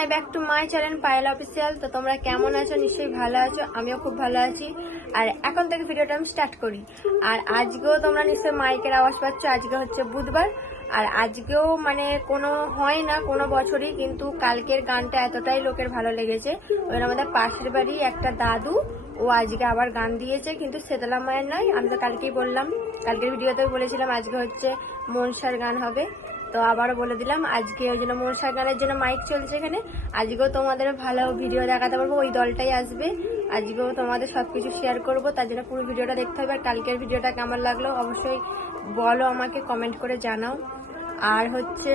Hi back to my channel Payel official তো তোমরা কেমন আছো? নিশ্চয়ই ভালো আছো। আমিও খুব ভালো আছি। আর এখন থেকে ভিডিওটা আমি স্টার্ট করি। আর আজকেও তোমরা নিশ্চয়ই মাইকের আওয়াজ পাচ্ছ। আজকে হচ্ছে বুধবার। আর আজকেও মানে কোনো হয় না, কোনো বছরই, কিন্তু কালকের গানটা এতটাই লোকের ভালো লেগেছে। ওই আমাদের পাশের বাড়ি একটা দাদু, ও আজকে আবার গান দিয়েছে, কিন্তু সেতলা মায়ের নয়। আমি তো কালকেই বললাম। কালকের ভিডিওতেও বলেছিলাম আজকে হচ্ছে মনসার গান হবে। তো আবারও বলে দিলাম, আজকে ওই জন্য মনসার গানের জন্য মাইক চলছে এখানে। আজকেও তোমাদের ভালো ভিডিও দেখাতে পারব, ওই দলটাই আসবে। আজকেও তোমাদের সবকিছু শেয়ার করব, তার জন্য পুরো ভিডিওটা দেখতে হবে। আর কালকের ভিডিওটা কেমন লাগল অবশ্যই বলো আমাকে কমেন্ট করে জানাও। আর হচ্ছে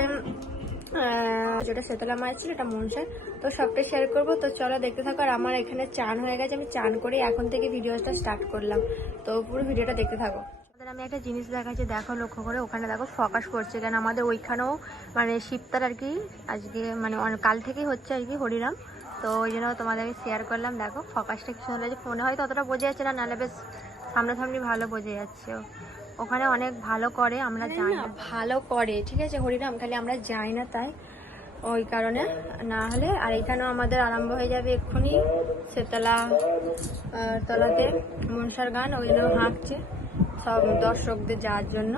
যেটা সেতলা মায়ের ছিল, এটা মনসার তো সবটা শেয়ার করব। তো চলো দেখতে থাকো, আর আমার এখানে চান হয়ে গেছে, আমি চান করে এখন থেকে ভিডিওটা স্টার্ট করলাম। তো পুরো ভিডিওটা দেখতে থাকো। তোমাদের আমি একটা জিনিস দেখাচ্ছি দেখো লক্ষ্য করে ওখানে দেখো ফকাস করছে কেন? আমাদের ওইখানেও মানে শিবতার আর কি আজকে মানে অনেক- কাল থেকেই হচ্ছে আর কি হরিরাম তো ওই জন্য তোমাদেরকে শেয়ার করলাম দেখো ফকাসটা কি সুন্দর যে ফোনে হয়তো অতটা বোঝা যাচ্ছে না নাহলে বেশ সামনাসামনি ভালো বোঝা যাচ্ছে। ওখানে অনেক ভালো করে আমরা যাই না ভালো করে ঠিক আছে হরিরাম খালি আমরা যাই না তাই। ওই কারণে না হলে আর এখানেও আমাদের আরম্ভ হয়ে যাবে এক্ষুনি। সেতলা তলাতে মনসার গান ওই জন্য হাঁকছে। সব দর্শকদের যাওয়ার জন্য।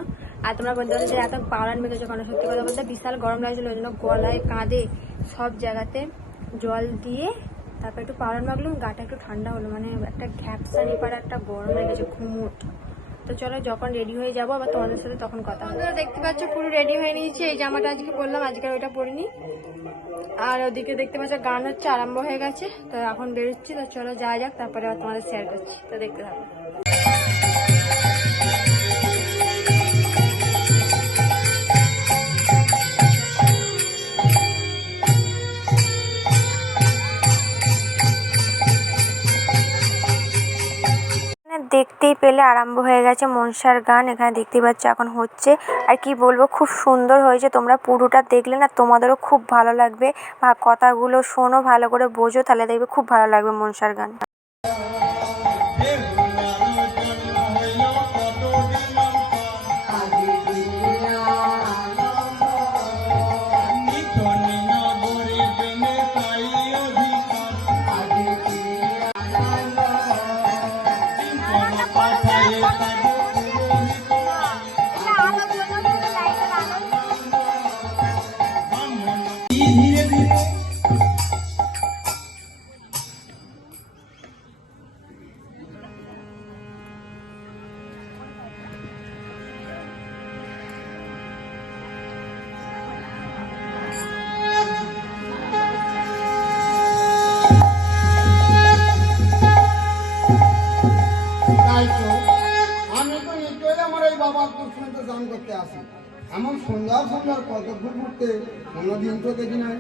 আর তোমরা বলতে পারো যে এত পাওয়ার মেঘেছো কেন সত্যি কথা বলতে বিশাল গরম লাগছিল, ওই জন্য গলায় কাঁধে সব জায়গাতে জল দিয়ে তারপর একটু পাওয়ার মাখলাম গাটা একটু ঠান্ডা হলো মানে একটা ঘ্যাপসা নিপার একটা গরম লেগেছে ঘুমুট। তো চলো যখন রেডি হয়ে যাব, আবার তোমাদের সাথে তখন কথা হবে। দেখতে পাচ্ছ পুরো রেডি হয়ে নিয়েছি, এই জামাটা আজকে পরলাম, আজকে ওইটা পরিনি। আর ওদিকে দেখতে পাচ্ছ গান হচ্ছে, আরম্ভ হয়ে গেছে, তো এখন বেরোচ্ছি, তো চলো যাওয়া যাক, তারপরে তোমাদের শেয়ার করছি, তো দেখতে থাকো। দেখতেই পেলে আরম্ভ হয়ে গেছে মনসার গান। এখানে দেখতে পাচ্ছ এখন হচ্ছে। আর কি বলব, খুব সুন্দর হয়েছে। তোমরা পুরোটা দেখলে না, তোমাদেরও খুব ভালো লাগবে। বা কথাগুলো শোনো, ভালো করে বোঝো, তাহলে দেখবে খুব ভালো লাগবে মনসার গান করতে আসি। এমন সুন্দর সুন্দর পদক্ষেপ করতে কোনোদিন তো দেখি নাই।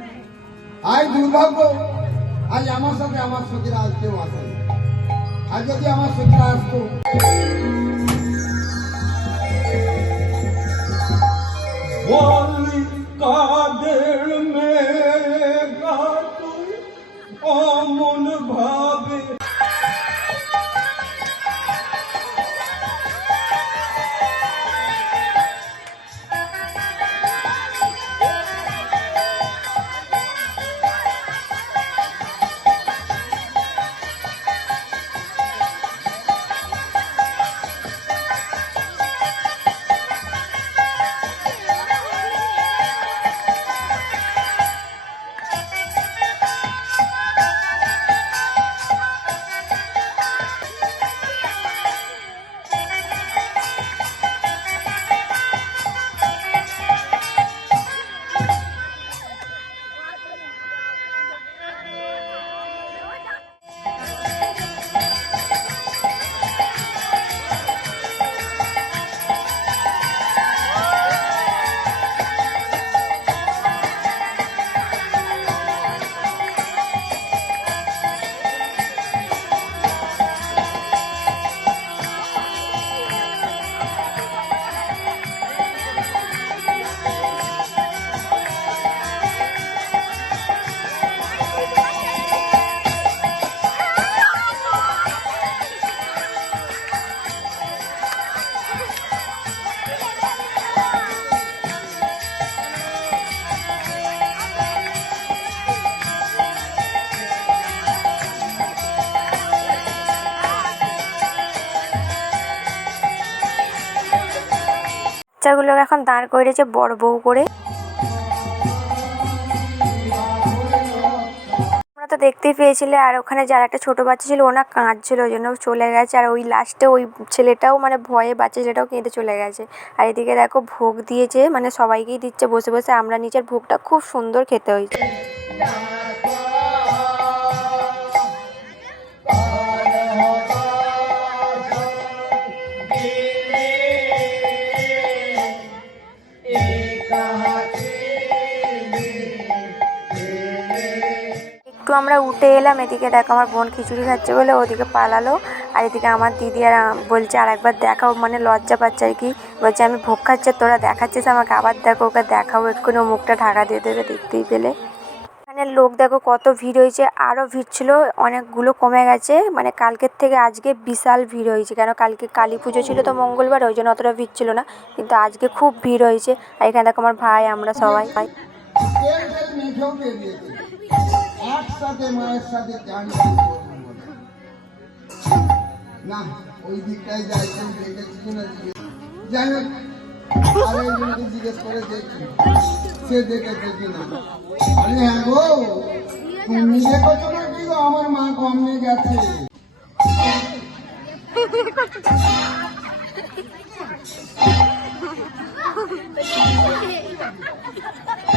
আজ দুর্ভাগ্য, আজ আমার সাথে আমার সখীরা আজ কেউ আসে আজ যদি আমার সখীরা আসতো। কাদের বাচ্চাগুলোকে এখন দাঁড় করেছে বড় বউ করে। তোমরা তো দেখতেই পেয়েছিলে, আর ওখানে যার একটা ছোট বাচ্চা ছিল ওনা কাঁদছিল, ওই জন্য চলে গেছে। আর ওই লাস্টে ওই ছেলেটাও মানে ভয়ে বাচ্চা ছেলেটাও কেঁদে চলে গেছে। আর এদিকে দেখো ভোগ দিয়েছে মানে সবাইকেই দিচ্ছে, বসে বসে আমরা নিচের ভোগটা খুব সুন্দর খেতে হয়েছে। একটু আমরা উঠে এলাম, এদিকে দেখো আমার বোন খিচুড়ি খাচ্ছে বলে ওদিকে পালালো। আর এদিকে আমার দিদি আর বলছে আর একবার দেখাও মানে লজ্জা পাচ্ছে আর কি। বলছে, আমি ভোগ খাচ্ছে, তোরা দেখাচ্ছিস আমাকে, আবার দেখো ওকে দেখাও। এক্ষুনি মুখটা ঢাকা দিয়ে দেবে, দেখতেই পেলে। এখানে লোক দেখো কত ভিড় হয়েছে আরও ভিড় ছিল, অনেকগুলো কমে গেছে। মানে কালকের থেকে আজকে বিশাল ভিড় হয়েছে, কেন কালকে কালী পুজো ছিল তো মঙ্গলবার, ওই জন্য অতটা ভিড় ছিল না। কিন্তু আজকে খুব ভিড় হয়েছে। আর এখানে দেখো আমার ভাই, আমরা সবাই। একসাথে মায়ের সাথে চান না, ওই দিকটাই যাই দেখেছি কিনা যাই হোক জিজ্ঞেস করে দেখছি সে দেখেছে কিনা। আরে হ্যাঁ গো, তুমি দেখেছ নাকি গো? আমার মা কমে গেছে। ছাড় পোকা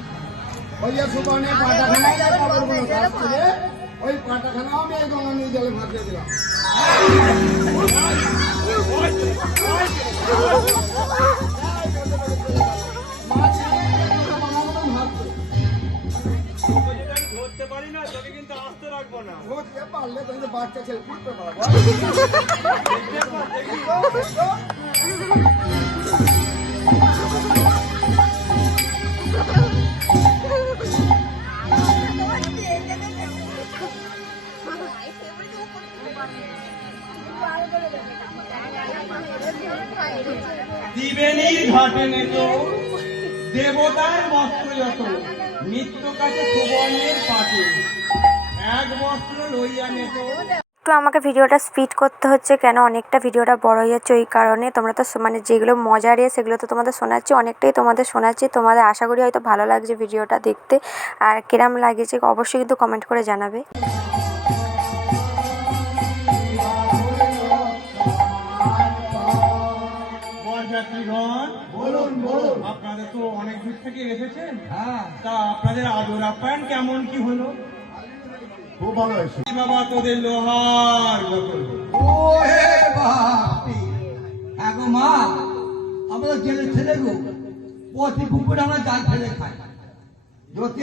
ওই যে সুবর্ণে পাটাখানায় যায় খবরগুলো আসছে রে ওই পাটাখানাও আমি এই গঙ্গা নিয়ে জলে ভাসিয়ে দিলাম ধরতে পারি না তোকে কিন্তু আসতে রাখব না। ধরতে পারলে তাহলে বাচ্চা ছেলে ফুটতে পারব দেবতার বস্ত্র যত কাছে সুবর্ণের এক বস্ত্র লইয়া নেত। একটু আমাকে ভিডিওটা স্পিড করতে হচ্ছে কেন? অনেকটা ভিডিওটা বড় হয়ে যাচ্ছে ওই কারণে। তোমরা তো মানে যেগুলো মজা ইয়ে সেগুলো তো তোমাদের শোনাচ্ছি, অনেকটাই তোমাদের শোনাচ্ছি। তোমাদের আশা করি হয়তো ভালো লাগছে ভিডিওটা দেখতে। আর কিরাম লাগেছে অবশ্যই কিন্তু কমেন্ট করে জানাবে। থেকে এসেছেন? হ্যাঁ। তা আপনাদের আদর আপ্যায়ন কেমন কি হলো? খুব ভালো হয়েছে। বাবা তোদের লোহার গোকুল ও হে বাপি। হ্যাঁ মা আমরা জেলে ছেলে গো। প্রতি পুকুরে আমরা জাল ফেলে খাই। যদি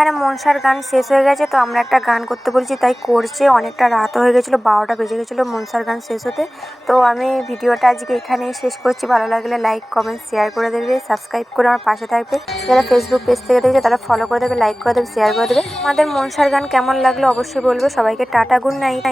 এখানে মনসার গান শেষ হয়ে গেছে, তো আমরা একটা গান করতে বলছি, তাই করছে। অনেকটা রাত হয়ে গেছিল, বারোটা বেজে গেছিল মনসার গান শেষ হতে। তো আমি ভিডিওটা আজকে এখানেই শেষ করছি। ভালো লাগলে লাইক কমেন্ট শেয়ার করে দেবে সাবস্ক্রাইব করে আমার পাশে থাকবে। যারা ফেসবুক পেজ থেকে দেখছে, তারা ফলো করে দেবে লাইক করে দেবে শেয়ার করে দেবে। আমাদের মনসার গান কেমন লাগল অবশ্যই বলবে। সবাইকে টাটা গুড নাইট